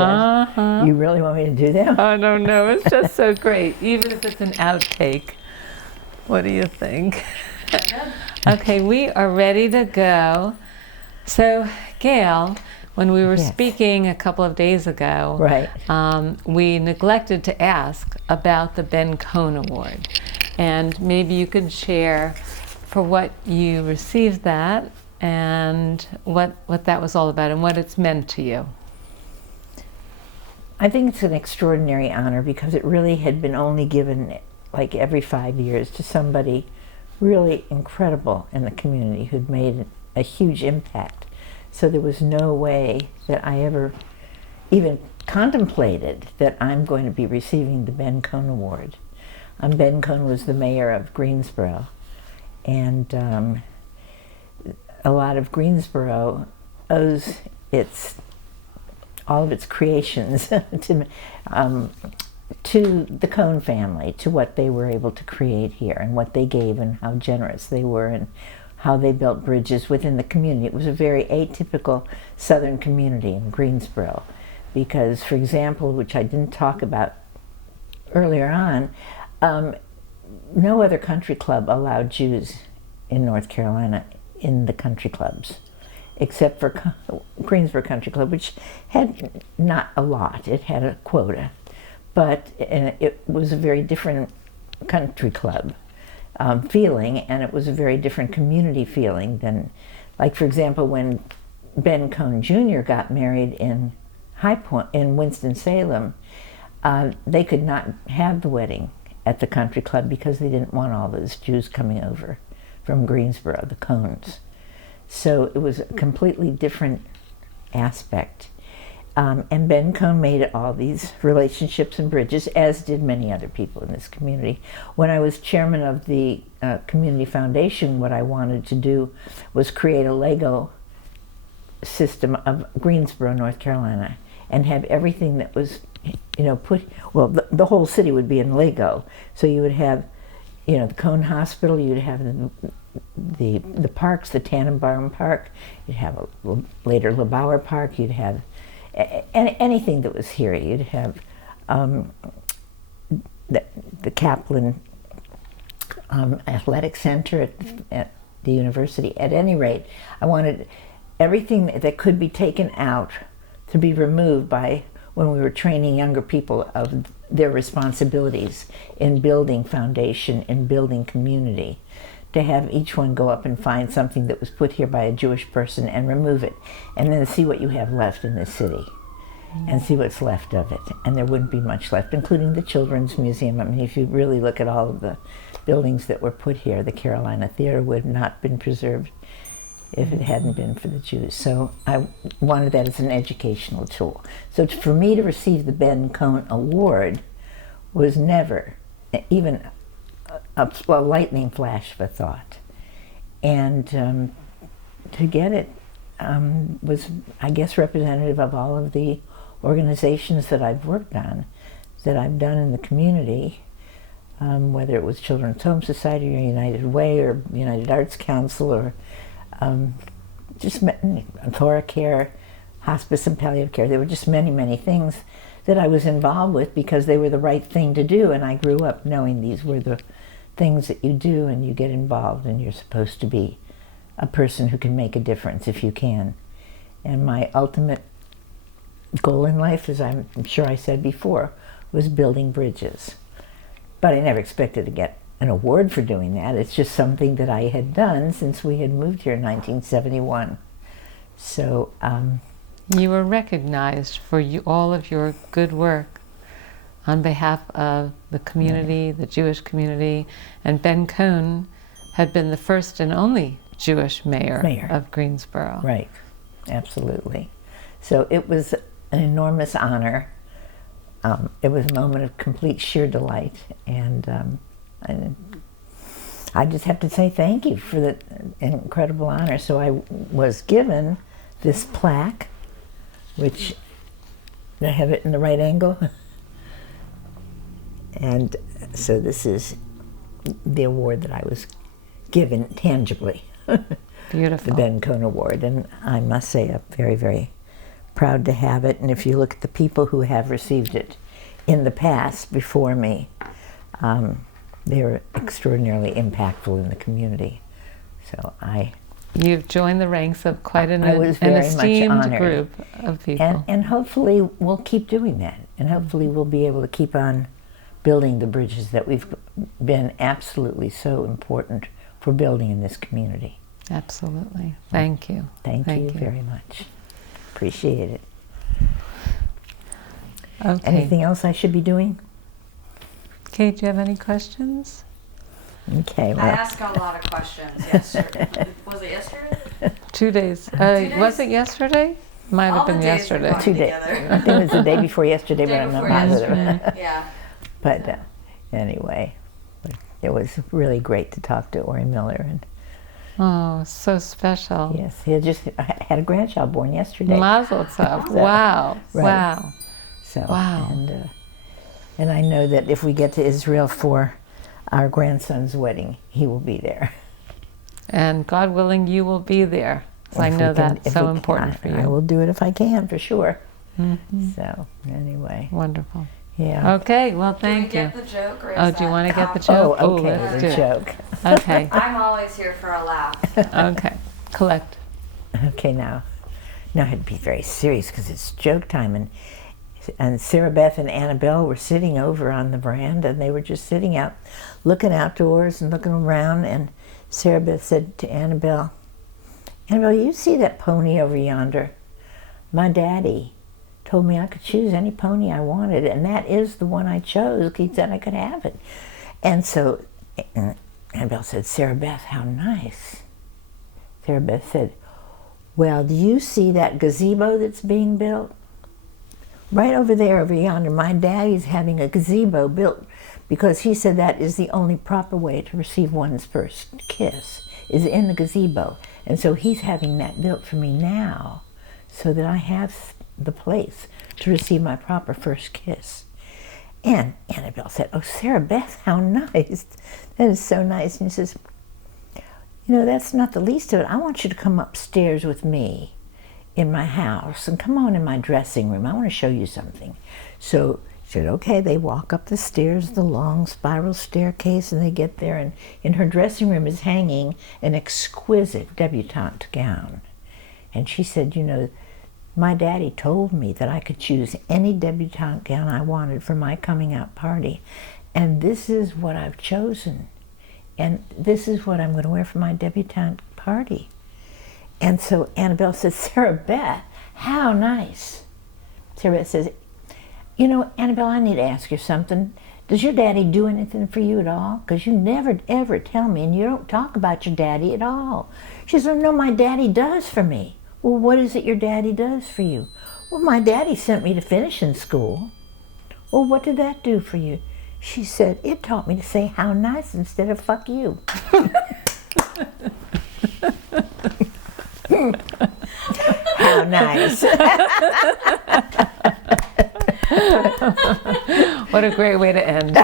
that? You really want me to do that? I don't know. It's just so great, even if it's an outtake. What do you think? Okay, we are ready to go. So, Gail, when we were speaking a couple of days ago, we neglected to ask about the Ben Cohn Award. And maybe you could share for what you received that and what that was all about and what it's meant to you. I think it's an extraordinary honor because it really had been only given like every 5 years to somebody really incredible in the community who'd made a huge impact. So there was no way that I ever even contemplated that I'm going to be receiving the Ben Cohn Award. Ben Cohn was the mayor of Greensboro, and a lot of Greensboro owes all of its creations to the Cohn family, to what they were able to create here and what they gave and how generous they were and how they built bridges within the community. It was a very atypical southern community in Greensboro because, for example, which I didn't talk about earlier on, no other country club allowed Jews in North Carolina in the country clubs, except for Greensboro Country Club, which had not a lot. It had a quota, but it was a very different country club feeling, and it was a very different community feeling than, like, for example, when Ben Cohn Jr. got married in High Point, in Winston-Salem, they could not have the wedding at the country club because they didn't want all those Jews coming over from Greensboro, the Cohns. So it was a completely different aspect. And Ben Cohn made all these relationships and bridges, as did many other people in this community. When I was chairman of the community foundation, what I wanted to do was create a Lego system of Greensboro, North Carolina, and have everything that was, the whole city would be in Lego. So you would have, the Cohn Hospital, you'd have the parks, the Tannenbaum Park, you'd have later LeBauer Park, you'd have anything that was here. You'd have the Kaplan Athletic Center at the university. At any rate, I wanted everything that could be taken out to be removed by when we were training younger people of their responsibilities in building foundation, in building community, to have each one go up and find something that was put here by a Jewish person and remove it, and then see what you have left in this city, and see what's left of it. And there wouldn't be much left, including the Children's Museum. I mean, if you really look at all of the buildings that were put here, the Carolina Theater would have not been preserved if it hadn't been for the Jews. So I wanted that as an educational tool. So for me to receive the Ben Cohn Award was never even a lightning flash of a thought. And to get it was, I guess, representative of all of the organizations that I've worked on, that I've done in the community, whether it was Children's Home Society or United Way or United Arts Council or just ThoraCare, hospice and palliative care. There were just many, many things that I was involved with because they were the right thing to do, and I grew up knowing these were the things that you do and you get involved, and you're supposed to be a person who can make a difference if you can. And my ultimate goal in life, as I'm sure I said before, was building bridges. But I never expected to get an award for doing that. It's just something that I had done since we had moved here in 1971. So you were recognized for all of your good work on behalf of the community, the Jewish community, and Ben Cohn had been the first and only Jewish mayor of Greensboro. Right, absolutely. So it was an enormous honor. It was a moment of complete sheer delight, and I just have to say thank you for the incredible honor. So I was given this plaque, which I have it in the right angle. And so this is the award that I was given tangibly. Beautiful. The Ben Cohn Award. And I must say a very, very proud to have it. And if you look at the people who have received it in the past before me, they're extraordinarily impactful in the community. So You've joined the ranks of quite an I was very esteemed much honored. group of people. And hopefully we'll keep doing that. And hopefully we'll be able to keep on building the bridges that we've been absolutely so important for building in this community. Absolutely. Thank you. Thank you very much. Appreciate it. Okay. Anything else I should be doing? Kate, do you have any questions? Okay. Well, I asked a lot of questions yesterday. Was it yesterday? 2 days. days? Was it yesterday? Might have All the been days are yesterday. going 2 days. together. I think it was the day before yesterday, Day but I'm not before positive. yesterday. Yeah. But anyway, it was really great to talk to Ori Miller. And Oh, so special. yes, he had just had a grandchild born yesterday. Mazel tov. So, Wow. right. Wow. So, Wow. and I know that if we get to Israel for our grandson's wedding, he will be there. And God willing, you will be there. So I If we know can- that's if so we can, important for you. I will do it if I can, for sure. Mhm. So, anyway, Wonderful. yeah. Okay, well, Do we thank you. get the joke or is Oh, do you that want to get the comp- joke? Oh, okay, let's the do joke. it. Okay, I'm always here for a laugh. okay. Collect. Okay, now I had to be very serious because it's joke time, and Sarah Beth and Annabelle were sitting over on the veranda, and they were just sitting out, looking outdoors and looking around, and Sarah Beth said to Annabelle, "Annabelle, you see that pony over yonder? My daddy told me I could choose any pony I wanted, and that is the one I chose. He said I could have it." And so Annabelle said, "Sarah Beth, how nice." Sarah Beth said, "Well, do you see that gazebo that's being built? Right over there, over yonder, my daddy's having a gazebo built because he said that is the only proper way to receive one's first kiss, is in the gazebo. And so he's having that built for me now so that I have the place to receive my proper first kiss." And Annabelle said, "Oh, Sarah Beth, how nice. That is so nice." And he says, "You know, that's not the least of it. I want you to come upstairs with me in my house and come on in my dressing room. I want to show you something." So she said, okay. They walk up the stairs, the long spiral staircase, and they get there, and in her dressing room is hanging an exquisite debutante gown. And she said, "You know, my daddy told me that I could choose any debutante gown I wanted for my coming out party, and this is what I've chosen. And this is what I'm going to wear for my debutante party." And so Annabelle says, "Sarah Beth, how nice." Sarah Beth says, "You know, Annabelle, I need to ask you something. Does your daddy do anything for you at all? Because you never, ever tell me, and you don't talk about your daddy at all." She says, "No, my daddy does for me." "Well, what is it your daddy does for you?" "Well, my daddy sent me to finishing school." "Well, what did that do for you?" She said, "It taught me to say how nice instead of fuck you." How nice. What a great way to end.